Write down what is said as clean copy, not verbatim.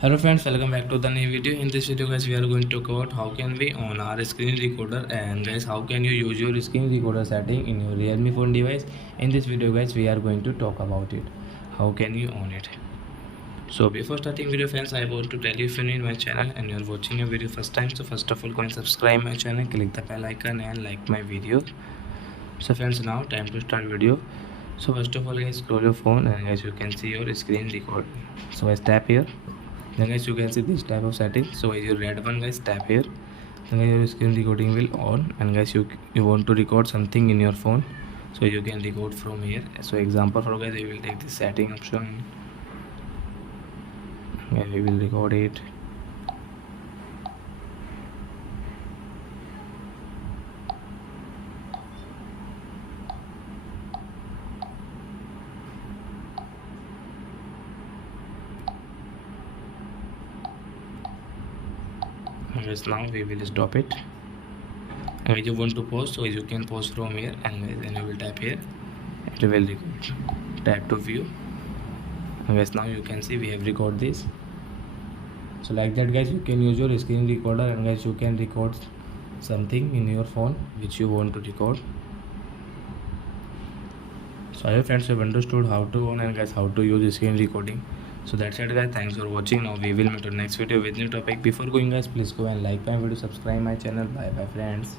Hello friends, welcome back to the new video. In this video guys, we are going to talk about how can we on our screen recorder, and guys, how can you use your screen recorder setting in your Realme phone device. In this video guys, we are going to talk about it. How can you on it? So before starting video friends, I want to tell you, if you need my channel and you are watching a video first time, so first of all go and subscribe my channel, click the bell icon and like my video. So friends, now time to start video. So first of all guys, scroll your phone and guys you can see your screen record. So guys, tap here. Then guys you can see this type of settings. So guys, your red one guys, tap here. Then guys your screen recording will on, and guys you want to record something in your phone, so you can record from here. So example for guys, I will take this setting option and we will record it. Yes, now we will stop it. And if you want to pause, so you can pause from here, and then you will tap here, it will record. Tap to view, and guys now you can see we have recorded this. So like that guys, you can use your screen recorder, and guys you can record something in your phone which you want to record. So I hope friends have understood how to on and guys how to use screen recording. So that's it guys, thanks for watching. Now we will meet on next video with new topic. Before going guys, please go and like my video, subscribe my channel. Bye bye friends.